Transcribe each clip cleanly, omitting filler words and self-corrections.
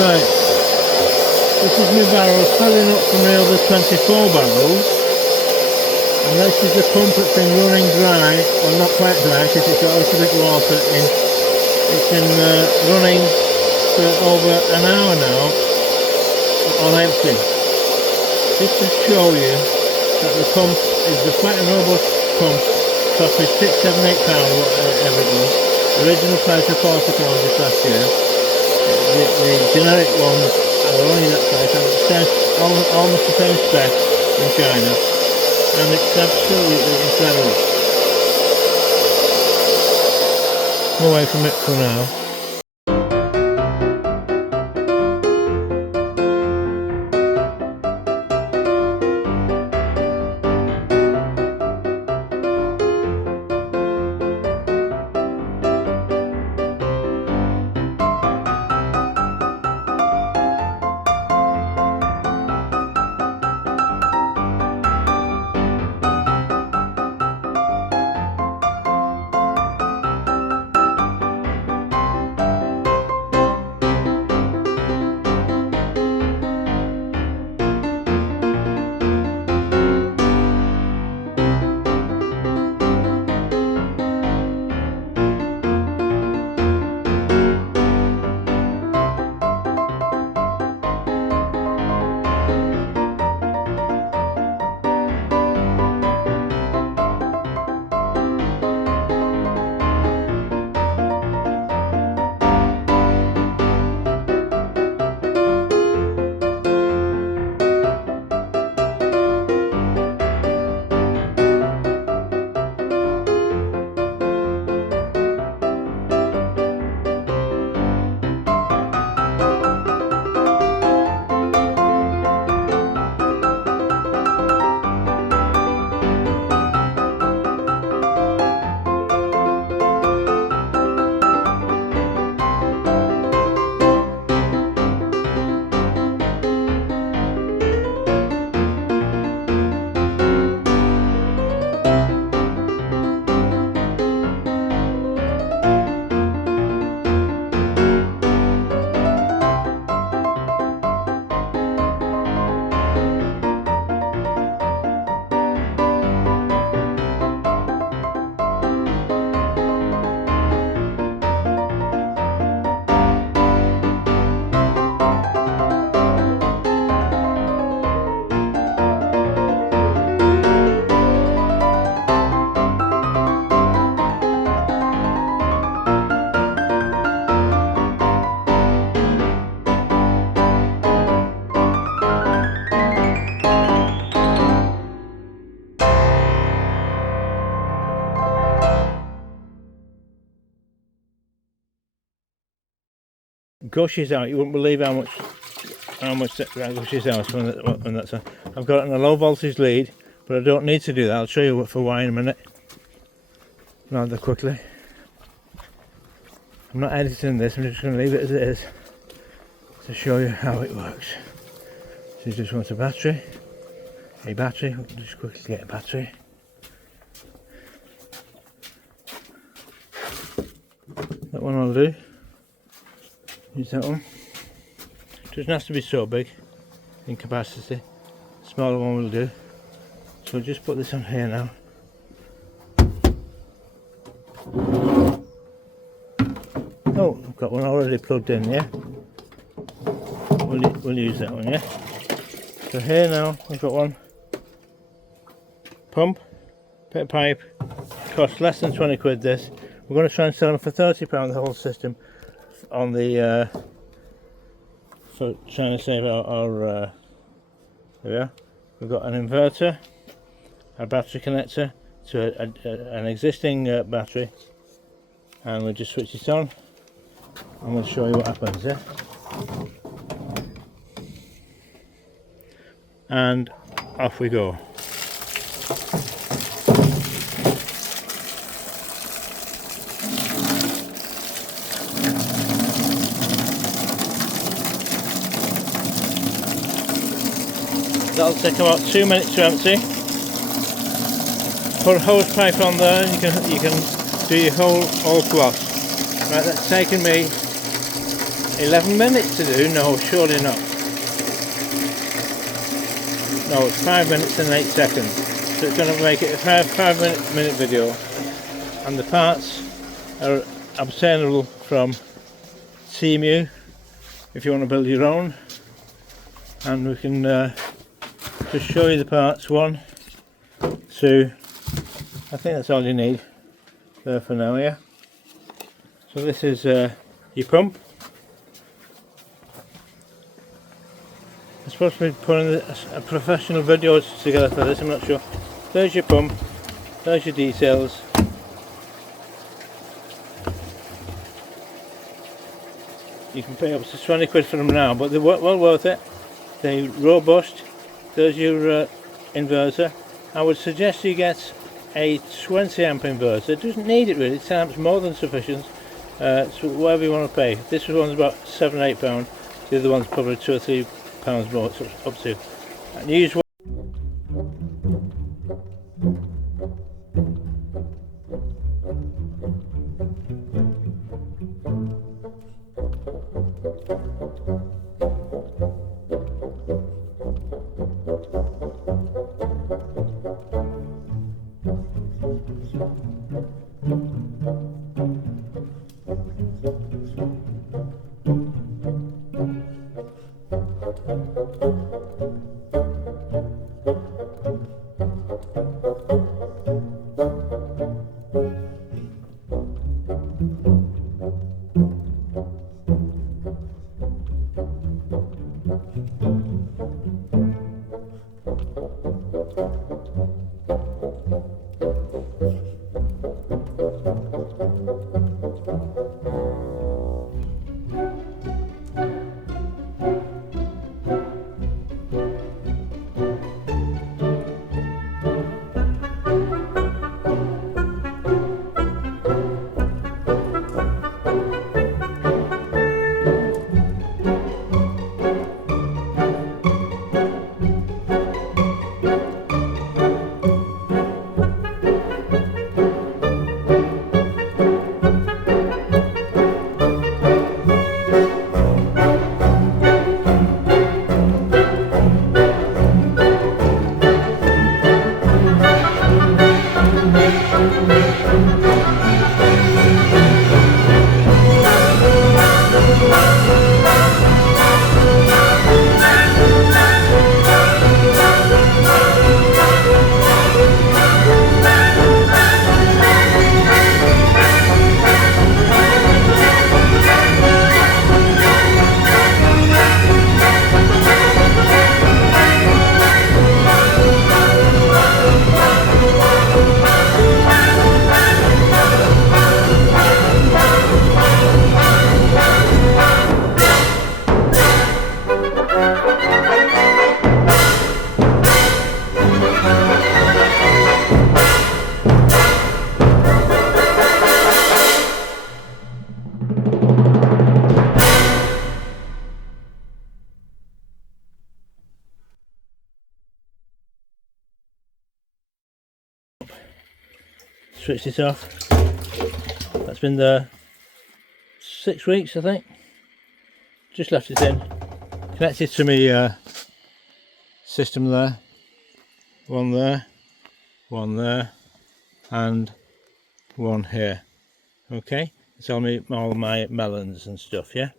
Right, this is my barrel filling up from my other 24 barrels, and this is the pump that's been running dry, well not quite dry because it's got a little bit of water in. It's been running for over an hour now on empty. Just to show you that the pump is the quite a robust pump, cost me £6, £7, £8 whatever it was. The original price of £40 this last year. The generic ones are only that price, and it's almost the same spec in China, and it's absolutely incredible. Away from it for now. Gushes out. You wouldn't believe how much that gushes out when that's on. I've got it on a low voltage lead, but I don't need to do that. I'll show you what for why in a minute. Rather quickly. I'm not editing this. I'm just going to leave it as it is to show you how it works. So you just want a battery. Just quickly get a battery. That one will do. Use that one. It doesn't have to be so big in capacity. Smaller one will do. So I'll just put this on here now. Oh, I've got one already plugged in, yeah? We'll use that one, yeah? So here now, I've got one pump, bit of pipe, costs less than 20 quid this. We're going to try and sell them for £30 the whole system on the, for trying to save our there we are. We've got an inverter, a battery connector to an existing battery, and we'll just switch it on and we'll show you what happens, yeah? And off we go. That'll take about 2 minutes to empty. Put a hose pipe on there and you can do your whole floss. Right, that's taken me 11 minutes to do? No, surely not. No, it's 5 minutes and 8 seconds. So it's going to make it a 5 minute video. And the parts are obtainable from Teemu if you want to build your own. And we can just show you the parts. 1, 2, I think that's all you need there for now, yeah. So this is your pump. I'm supposed to be putting a professional video together for this, I'm not sure. There's your pump, there's your details. You can pay up to 20 quid for them now, but they're well worth it. They're robust. There's your inverter. I would suggest you get a 20 amp inverter. It doesn't need it really, 10 amps more than sufficient. So whatever you want to pay. This one's about £7-8. The other one's probably £2 or £3 more, so up to. And use one. Switched it off. That's been there 6 weeks, I think. Just left it in. Connected to my system there. One there, and one here. Okay, it's all my melons and stuff, yeah.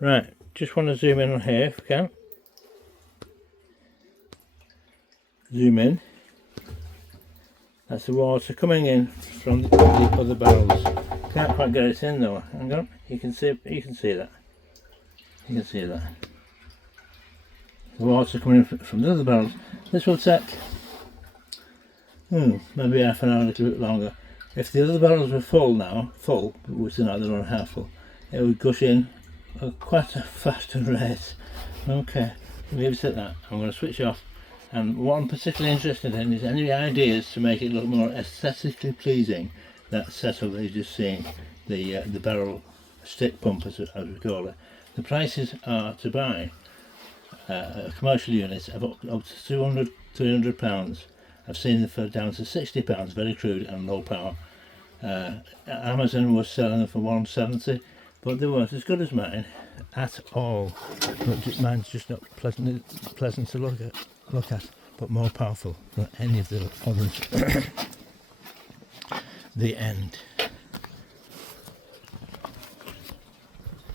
Right, just want to zoom in on here if we can. Zoom in. That's the water coming in from the other barrels. Can't quite get it in though. Hang on. You can see that. You can see that. The water coming in from the other barrels. This will take maybe half an hour, a little bit longer. If the other barrels were full, which they're not, they're only half full, it would gush in at quite a faster rate. Okay, leave it at that. I'm going to switch off. And what I'm particularly interested in is any ideas to make it look more aesthetically pleasing. That setup that you've just seen, the barrel stick pump as we call it. The prices are to buy commercial units of up to £200-300. I've seen them for down to £60, very crude and low power. Amazon was selling them for £170, but they weren't as good as mine at all. But mine's just not pleasant to look at, but more powerful than any of the others. The end.